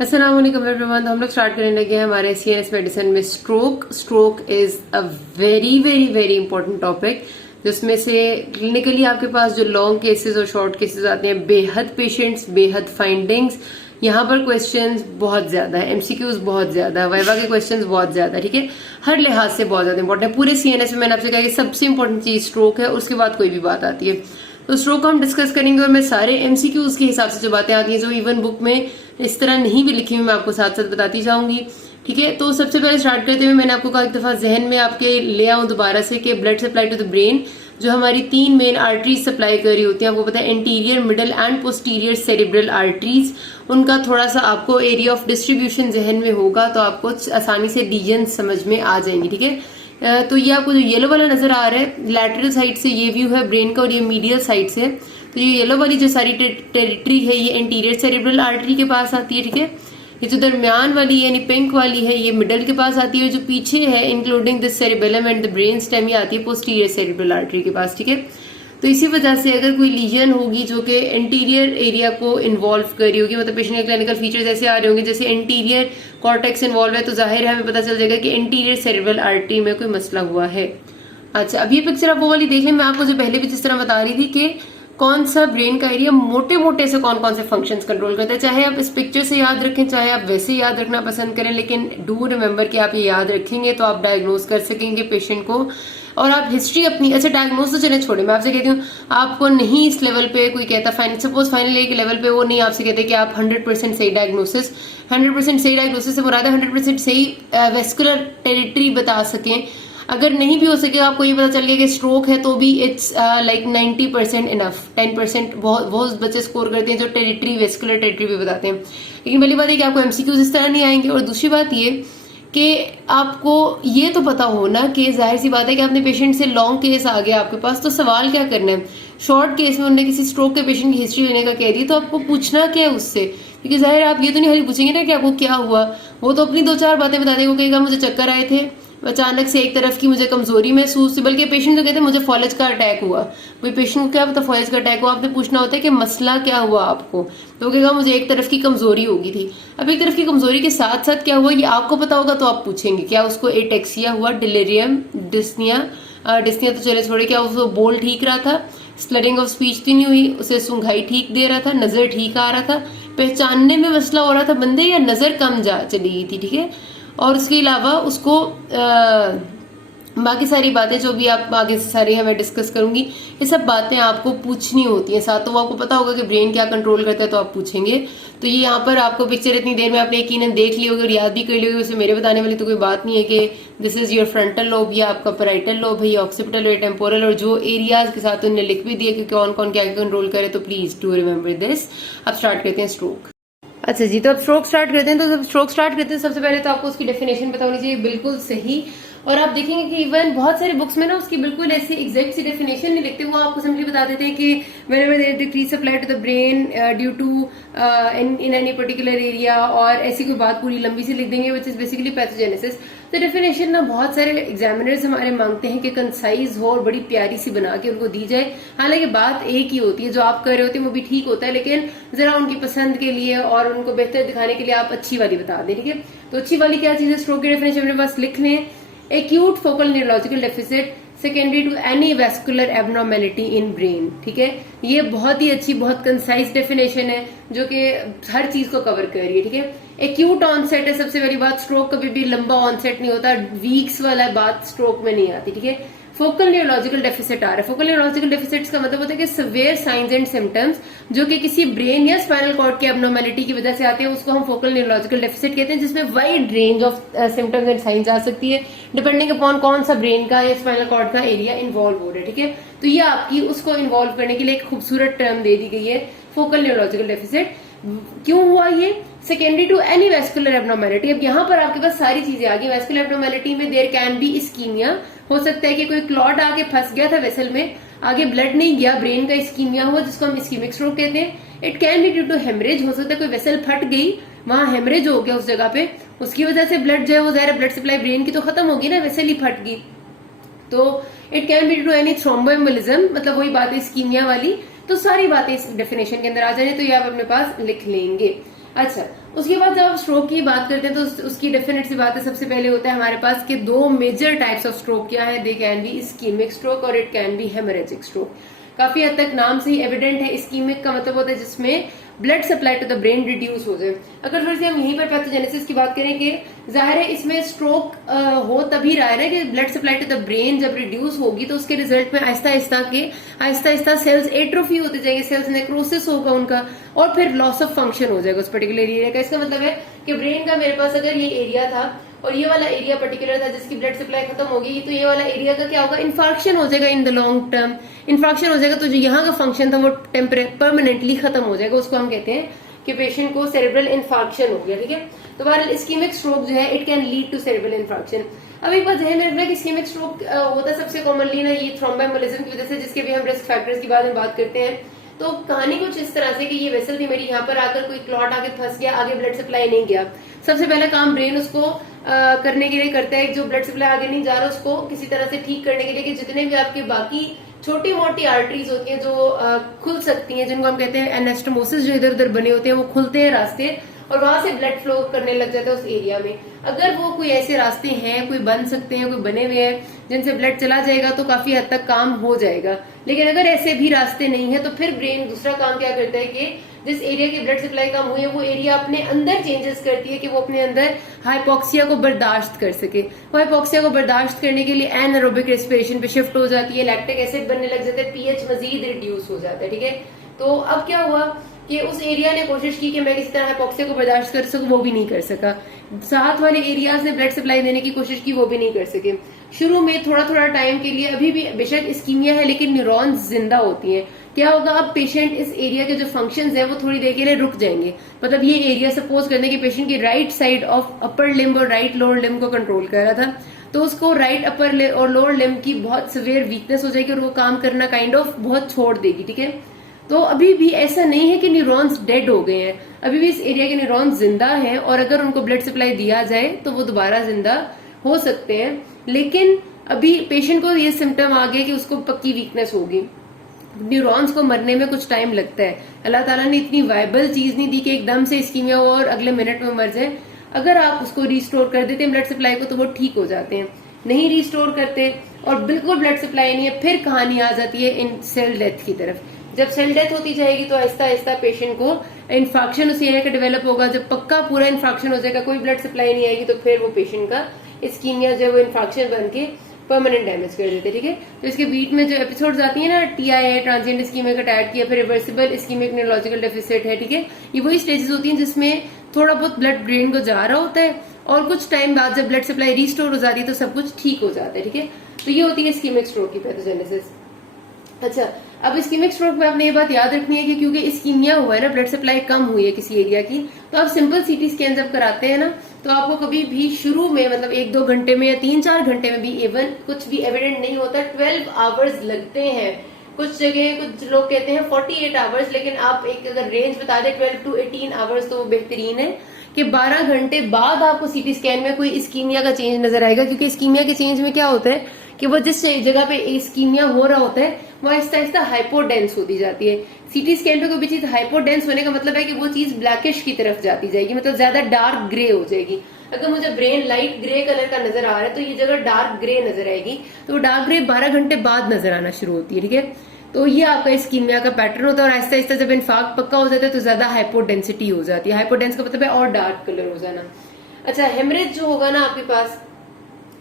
अस्सलाम वालेकुम एवरीवन। तो हम लोग स्टार्ट करने लगे हैं हमारे सीएनएस मेडिसिन में stroke. Stroke is a very very very important topic, जिसमें से क्लिनिकली आपके पास जो लॉन्ग केसेस और शॉर्ट केसेस आते हैं, बेहद पेशेंट्स, बेहद फाइंडिंग्स। यहाँ पर क्वेश्चंस बहुत ज्यादा है, एमसीक्यूज बहुत ज्यादा है, वाइवा के क्वेश्चंस बहुत ज्यादा है। ठीक है, हर लिहाज से बहुत ज्यादा इंपॉर्टेंट है। पूरे सीएनएस में मैंने आपसे कहा कि सबसे इंपॉर्टेंट चीज स्ट्रोक है, उसके बाद कोई भी बात आती है। तो स्ट्रोक को हम डिस्कस करेंगे और मैं सारे एमसीक्यूज के हिसाब से जो बातें आती हैं, जो इवन बुक में इस तरह नहीं भी लिखी हुई, मैं आपको साथ साथ बताती जाऊंगी। ठीक है, तो सबसे पहले स्टार्ट करते हुए मैंने आपको कहा एक दफा जहन में आपके ले आऊं दोबारा से कि blood supply to the brain जो हमारी तीन मेन आर्टरीज सप्लाई कर रही होती हैं, आपको पता है anterior, middle and posterior cerebral arteries, उनका थोड़ा सा आपको एरिया ऑफ डिस्ट्रीब्यूशन जहन में होगा तो आपको आसानी से रीजन समझ में आ जाएंगी। ठीक है, तो ये आपको जो येलो वाला नजर आ रहा है, लैटरल साइड से ये व्यू है ब्रेन का और ये मीडियल साइड से। तो ये येलो वाली जो सारी टेरिटरी है ये एंटीरियर सेरिब्रल आर्टरी के पास आती है। ठीक है, ये जो दरमियान वाली यानी पिंक वाली है ये मिडल के पास आती है, जो पीछे है including the cerebellum and the brain stem ये आती है पोस्टीरियर सेरिब्रल आर्टरी के पास। ठीक है, तो इसी वजह से अगर कोई लीजन होगी जो कि एंटीरियर एरिया को इन्वॉल्व कर रही होगी, मतलब पेशेंट के क्लिनिकल फीचर्स ऐसे आ रहे होंगे जैसे एंटीरियर कॉर्टेक्स इन्वॉल्व है, तो जाहिर है हमें पता चल जाएगा कि एंटीरियर सेरिब्रल आर्टरी में कोई मसला हुआ है। अच्छा, अब ये पिक्चर आप वो वाली देख लें। मैं आपको जो पहले भी जिस तरह बता रही थी कि कौन सा ब्रेन का एरिया मोटे मोटे से कौन कौन से फंक्शंस कंट्रोल करता है, चाहे आप इस पिक्चर से याद रखें, चाहे आप वैसे याद रखना पसंद करें, लेकिन डू रिमेम्बर कि आप ये याद रखेंगे तो आप डायग्नोज कर सकेंगे पेशेंट को। और आप हिस्ट्री अपनी, अच्छा डायग्नोज तो चले छोड़े, मैं आपसे कहती हूँ आपको नहीं इस लेवल पे कोई कहता सपोज फाइनल एक लेवल पे वो नहीं आपसे कहते कि आप 100% सही डायग्नोसिस, 100% सही डायग्नोसिस से मुराद है 100% सही वेस्कुलर टेरिटरी बता सकें। अगर नहीं भी हो सके, आपको ये पता चल गया कि स्ट्रोक है, तो भी इट्स लाइक 90% इनफ। 10% बहुत बच्चे स्कोर करते हैं जो टेरिटरी, वेस्कुलर टेरिटरी भी बताते हैं। लेकिन पहली बात है कि आपको एमसीक्यूज इस तरह नहीं आएंगे, और दूसरी बात ये कि आपको ये तो पता हो ना कि जाहिर सी बात है कि आपने पेशेंट से लॉन्ग केस आ गया आपके पास, तो सवाल क्या करना है। शॉर्ट केस में उन्होंने किसी स्ट्रोक के पेशेंट की हिस्ट्री लेने का कह दी, तो आपको पूछना क्या है उससे, क्योंकि जाहिर आप ये तो नहीं खाली पूछेंगे ना कि आपको क्या हुआ, वो तो अपनी दो चार बातें बता देगा। कहेगा मुझे चक्कर आए थे, अचानक से एक तरफ की मुझे कमजोरी महसूस, बल्कि पेशेंट तो कहते हैं मुझे फॉलेज का अटैक हुआ। कोई पेशेंट को क्या पता फॉलेज का अटैक हुआ, आपने पूछना होता है कि मसला क्या हुआ आपको, तो कहेगा मुझे एक तरफ की कमजोरी होगी थी। अब एक तरफ की कमजोरी के साथ साथ क्या हुआ ये आपको पता होगा, तो आप पूछेंगे क्या उसको एटेक्सिया हुआ, डिलेरियम, डिस्निया, डिस्निया तो चले छोड़े, क्या उसको बोल ठीक रहा था, स्लरिंग ऑफ स्पीच तो नहीं हुई, उसे सुंघाई ठीक दे रहा था, नजर ठीक आ रहा था, पहचानने में मसला हो रहा था बंदे, या नजर कम जा चली गई थी। ठीक है, और उसके अलावा उसको बाकी सारी बातें जो भी आप आगे से सारी हमें डिस्कस करूंगी, ये सब बातें आपको पूछनी होती हैं साथ। तो वो आपको पता होगा कि ब्रेन क्या कंट्रोल करता है, तो आप पूछेंगे। तो ये यहाँ पर आपको पिक्चर इतनी देर में आपने यकीनन देख ली होगी और याद भी कर ली होगी, वैसे मेरे बताने वाली तो कोई बात नहीं है कि this is your frontal lobe, या आपका पैराइटल लोब है, या ऑक्सीपिटल और टेम्पोरल, और जो एरियाज के साथ उन्होंने लिख भी दिए कि कौन कौन क्या कंट्रोल करे। तो प्लीज डू रिमेम्बर दिस। अब स्टार्ट करते हैं स्ट्रोक। अच्छा जी, तो अब स्ट्रोक स्टार्ट करते हैं। तो जब स्ट्रोक स्टार्ट करते हैं सबसे पहले तो आपको उसकी डेफिनेशन पता होनी चाहिए, बिल्कुल सही। और आप देखेंगे कि इवन बहुत सारे बुक्स में ना उसकी बिल्कुल ऐसी एग्जैक्ट सी डेफिनेशन नहीं लिखते, वो आपको सिंपली बता देते हैं कि whenever there is decrease supply to the brain due to in any particular area, और ऐसी कोई बात पूरी लंबी सी लिख देंगे विच इज बेसिकली पैथोजेनेसिस। तो डेफिनेशन ना बहुत सारे एग्जामिनर्स हमारे मांगते हैं कि कंसाइज हो और बड़ी प्यारी सी बना के उनको दी जाए। हालांकि बात एक ही होती है, जो आप कर रहे होते हैं वो भी ठीक होता है, लेकिन जरा उनकी पसंद के लिए और उनको बेहतर दिखाने के लिए आप अच्छी वाली बता दें। ठीक है, तो अच्छी वाली क्या चीज है, स्ट्रोक की डेफिनेशन अपने पास लिख लें। Acute focal neurological deficit secondary to any vascular abnormality in brain. ठीक है, ये बहुत ही अच्छी, बहुत कंसाइज डेफिनेशन है जो कि हर चीज को कवर कर रही है। ठीक है, एक्यूट ऑनसेट है सबसे पहली बात, स्ट्रोक कभी भी लंबा ऑनसेट नहीं होता, वीक्स वाला बात स्ट्रोक में नहीं आती। ठीक है, फोकल न्यूरोलॉजिकल डेफिसिट आ रहा है। फोकल न्यूरोलॉजिकल डेफिसिट्स का मतलब होता है कि सिवियर साइंस एंड सिम्टम्स जो कि किसी ब्रेन या स्पाइनल कॉर्ड की एबनॉर्मेलिटी की वजह से आते हैं, उसको हम फोकल न्यूरोलॉजिकल डेफिसिट कहते हैं, जिसमें wide range of symptoms and signs आ सकती है डिपेंडिंग अपॉन कौन सा ब्रेन का या स्पाइनल कॉर्ड का एरिया इन्वॉल्व हो रहा है। ठीक है, तो ये आपकी उसको इन्वॉल्व करने के लिए एक खूबसूरत टर्म दे दी गई है, फोकल न्यूरोलॉजिकल डेफिसिट। क्यों हुआ ये, secondary to any vascular abnormality. अब यहाँ पर आपके पास सारी चीजें आ गई। वेस्कुलर एबनॉर्मेलिटी में देयर कैन बी इस्कीमिया, हो सकता है कि कोई क्लॉट आके फंस गया था वेसल में, आगे ब्लड नहीं गया, ब्रेन का इस्कीमिया हुआ जिसको हम इस्कीमिक स्ट्रोक कहते हैं। It can be due to haemorrhage, हो सकता है कोई वेसल फट गई, वहां हेमरेज हो गया उस जगह पे, उसकी वजह से ब्लड जो है वो जाहिर ब्लड सप्लाई ब्रेन की तो खत्म होगी ना, वेसल ही फट गई। तो it can be due to any thromboembolism, मतलब वही बात है इस्कीमिया वाली। तो सारी बातें इस डेफिनेशन के अंदर आ जाए, तो ये आप अपने पास लिख लेंगे। अच्छा, उसके बाद जब आप स्ट्रोक की बात करते हैं तो उसकी डेफिनेट सी बात है, सबसे पहले होता है हमारे पास कि दो मेजर टाइप्स ऑफ स्ट्रोक क्या है, they can be ischaemic stroke और it can be haemorrhagic stroke. काफी हद तक नाम से ही एविडेंट है, इस्कीमिक का मतलब होता है जिसमें blood supply to the brain reduce हो जाए। अगर फिर से हम यहीं पर पैथोजेनेसिस की बात करें कि जाहिर है इसमें स्ट्रोक हो तभी रहा है ना कि blood supply to the brain जब रिड्यूस होगी तो उसके रिजल्ट में आहिस्ता आहिस्ता सेल्स एट्रोफी होते जाएंगे, सेल्स नेक्रोसिस होगा उनका, और फिर लॉस ऑफ फंक्शन हो जाएगा उस पर्टिकुलर एरिया का। इसका मतलब है कि ब्रेन का मेरे पास अगर ये एरिया था और ये वाला एरिया पर्टिकुलर था जिसकी ब्लड सप्लाई खत्म होगी, तो ये वाला एरिया का क्या होगा, इन्फार्क्शन हो जाएगा in the long term. Infarction हो जाएगा तो जो यहाँ का फंक्शन था वो परमानेंटली खत्म हो जाएगा, उसको हम कहते हैं कि पेशेंट को सेरेब्रल इन्फार्क्शन हो गया। ठीक है, तो बहरहाल इस्कीमिक स्ट्रोक जो है it can lead to cerebral infarction. अब एक बात ध्यान में रखना कि इस्कीमिक स्ट्रोक होता है सबसे कॉमनली ना ये थ्रोम्बोएम्बोलिज्म की वजह से, जिसके भी हम रिस्क फैक्टर्स की बाद में बात करते हैं। तो कहानी कुछ इस तरह से कि ये वेसल थी मेरी, यहाँ पर आकर कोई क्लॉट आके फंस गया, आगे ब्लड सप्लाई नहीं गया। सबसे पहला काम ब्रेन उसको करने के लिए करता है, जो ब्लड सप्लाई आगे नहीं जा रहा उसको किसी तरह से ठीक करने के लिए कि जितने भी आपके बाकी छोटी मोटी आर्टरीज होती हैं जो खुल सकती हैं, जिनको हम कहते हैं एनास्टोमोसिस, जो इधर उधर बने होते हैं वो खुलते हैं रास्ते और वहां से ब्लड फ्लो करने लग जाता है उस एरिया में। अगर वो कोई ऐसे रास्ते हैं, कोई बन सकते हैं, कोई बने हुए हैं जिनसे ब्लड चला जाएगा तो काफी हद तक काम हो जाएगा। लेकिन अगर ऐसे भी रास्ते नहीं है तो फिर ब्रेन दूसरा काम क्या करता है कि जिस एरिया की ब्लड सप्लाई कम हुई है वो एरिया अपने अंदर चेंजेस करती है कि वो अपने अंदर हाइपोक्सिया को बर्दाश्त कर सके। वो हाइपोक्सिया को बर्दाश्त करने के लिए एनारोबिक रेस्पिरेशन पे शिफ्ट हो जाती है, लैक्टिक एसिड बनने लग जाता है, पीएच मजीद रिड्यूस हो जाता है। ठीक है, तो अब क्या हुआ कि उस एरिया ने कोशिश की कि मैं किसी तरह हाइपोक्सिया को बर्दाश्त कर सकूं, वो भी नहीं कर सका। साथ वाले एरियाज ने ब्लड सप्लाई देने की कोशिश की, वो भी नहीं कर सके। शुरू में थोड़ा थोड़ा टाइम के लिए, अभी भी बेशक इस्कीमिया है लेकिन न्यूरॉन्स जिंदा होती हैं। क्या होगा, अब पेशेंट इस एरिया के जो फंक्शंस हैं वो थोड़ी देर के लिए रुक जाएंगे। मतलब ये एरिया सपोज करने के पेशेंट की right side of upper limb और राइट लोअर लिम्ब को कंट्रोल कर रहा था, तो उसको राइट अपर और लोअर लिम्ब की बहुत सिवियर वीकनेस हो जाएगी और वो काम करना काइंड ऑफ बहुत छोड़ देगी। ठीक है, तो अभी भी ऐसा नहीं है कि न्यूरॉन्स डेड हो गए हैं, अभी भी इस एरिया के न्यूरॉन्स जिंदा हैं और अगर उनको ब्लड सप्लाई दिया जाए तो वो दोबारा जिंदा हो सकते हैं। लेकिन अभी पेशेंट को ये सिम्टम आ गया कि उसको पक्की वीकनेस होगी। न्यूरॉन्स को मरने में कुछ टाइम लगता है, अल्लाह ताला ने इतनी वायबल चीज नहीं दी कि एकदम से इस्कीमिया हो और अगले मिनट में मर जाए। अगर आप उसको रिस्टोर कर देते हैं ब्लड सप्लाई को तो वो ठीक हो जाते हैं। नहीं रिस्टोर करते और बिल्कुल ब्लड सप्लाई नहीं है, फिर कहानी आ जाती है इन सेल डेथ की तरफ। जब सेल डेथ होती जाएगी तो आहिस्ता आहिस्ता पेशेंट को इन्फेक्शन उस एरिया का डेवलप होगा। जब पक्का पूरा इन्फेक्शन हो जाएगा, कोई ब्लड सप्लाई नहीं आएगी, तो फिर वो पेशेंट का इस्कीमिया जो है वो इन्फेक्शन बन के परमानेंट डैमेज कर देते हैं। ठीक है, तो इसके बीच में जो एपिसोड्स आती है ना, TIA ट्रांजिएंट इस्कीमिक अटैक किया, फिर रिवर्सिबल इस्कीमिक न्यूरोलॉजिकल डेफिसिट है। ठीक है, ये वही स्टेजेस होती हैं जिसमें थोड़ा बहुत ब्लड ब्रेन को जा रहा होता है और कुछ टाइम बाद जब ब्लड सप्लाई रिस्टोर हो जाती है तो सब कुछ ठीक हो जाता है। ठीक है, तो ये होती है इस्कीमिक स्ट्रोक की पैथोजेनेसिस। अच्छा, अब इस्कीमिक स्ट्रोक में आपने ये बात याद रखनी है कि क्योंकि इस्कीमिया हुआ है ना, ब्लड सप्लाई कम हुई है किसी एरिया की, तो आप सिंपल CT स्कैन जब कराते हैं ना तो आपको कभी भी शुरू में मतलब 1-2 घंटे में या 3-4 घंटे में भी इवन कुछ भी एविडेंट नहीं होता, 12 आवर्स लगते हैं। कुछ जगह कुछ लोग कहते हैं 48 आवर्स, लेकिन आप एक अगर रेंज बता दें 12 to 18 आवर्स तो वो बेहतरीन है कि 12 घंटे बाद आपको CT स्कैन में कोई इस्कीमिया का चेंज नजर आएगा। क्योंकि इस्कीमिया के चेंज में क्या होता है कि वो जिस जगह पे इस्कीमिया हो रहा होता है वो आहिस्ता आहिस्ता हाइपोडेंस होती जाती है। CT स्कैन पे कोई भी चीज हाइपोडेंस होने का मतलब है कि वो चीज ब्लैकिश की तरफ जाती जाएगी, मतलब ज्यादा डार्क ग्रे हो जाएगी। अगर मुझे ब्रेन लाइट ग्रे कलर का नजर आ रहा है तो ये जगह डार्क ग्रे नजर आएगी, तो वो डार्क ग्रे 12 घंटे बाद नजर आना शुरू होती है। ठीक है, तो ये आपका इस्कीमिया का पैटर्न होता है और आहिस्ता आहिस्ता जब इन्फाक्ट पक्का हो जाता है तो ज्यादा हाइपोडेंसिटी हो जाती है। हाइपोडेंस का मतलब है और डार्क कलर हो जाना। अच्छा, हेमरेज जो होगा ना आपके पास,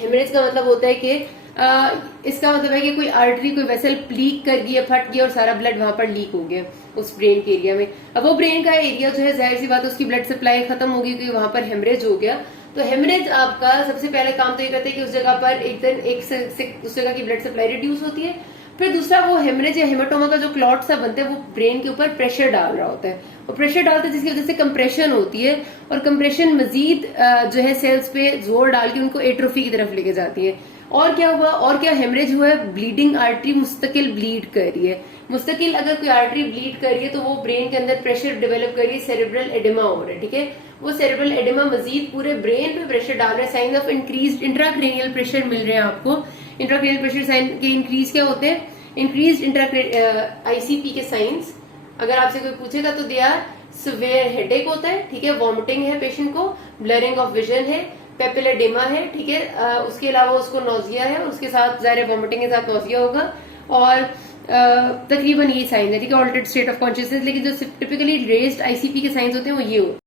हेमरेज का मतलब होता है कि इसका मतलब है कि कोई आर्टरी, कोई वेसल लीक कर गई है, फट गया और सारा ब्लड वहां पर लीक हो गया उस ब्रेन के एरिया में। अब वो ब्रेन का एरिया जो है जाहिर सी बात है उसकी ब्लड सप्लाई खत्म होगी क्योंकि वहां पर हेमरेज हो गया। तो हेमरेज आपका सबसे पहले काम तो ये करते हैं कि उस जगह पर एक से उस जगह की ब्लड सप्लाई रिड्यूस होती है। फिर दूसरा, वो हेमरेज या हेमाटोमा का जो क्लॉट सा बनते हैं वो ब्रेन के ऊपर प्रेशर डाल रहा होता है, वो प्रेशर डालता है जिसकी वजह से कंप्रेशन होती है और कंप्रेशन मजीद जो है सेल्स पे जोर डाल के उनको एट्रोफी की तरफ लेके जाती है। और क्या हुआ, और क्या हेमरेज हुआ है, ब्लीडिंग आर्टरी मुस्तकिल ब्लीड कर रही है। मुस्तकिल अगर कोई आर्टरी ब्लीड कर रही है तो वो ब्रेन के अंदर प्रेशर डेवलप कर रही है, सेरेब्रल एडिमा हो रहा है। ठीक है, वो सेरेब्रल एडिमा मजीद पूरे ब्रेन पे प्रेशर डाल रहा है। Sign of increase intracranial pressure मिल रहे हैं आपको। इंट्राक्रेनियल प्रेशर साइन के इंक्रीज क्या होते हैं, इंक्रीज ICP के साइंस। अगर आपसे कोई पूछेगा तो दे आर सिवियर हेडेक होता है, ठीक है, वॉमिटिंग है पेशेंट को, ब्लरिंग ऑफ विजन है, पेपिलेडेमा है, ठीक है, उसके अलावा उसको नोजिया है, उसके साथ ज़ाहिर वॉमिटिंग के साथ नोजिया होगा, और तकरीबन ये साइंस है, ठीक है, ऑल्टर्ड स्टेट ऑफ कॉन्शियसनेस। लेकिन जो टिपिकली रेज्ड आईसीपी के साइंस होते हैं वो ये होते हैं।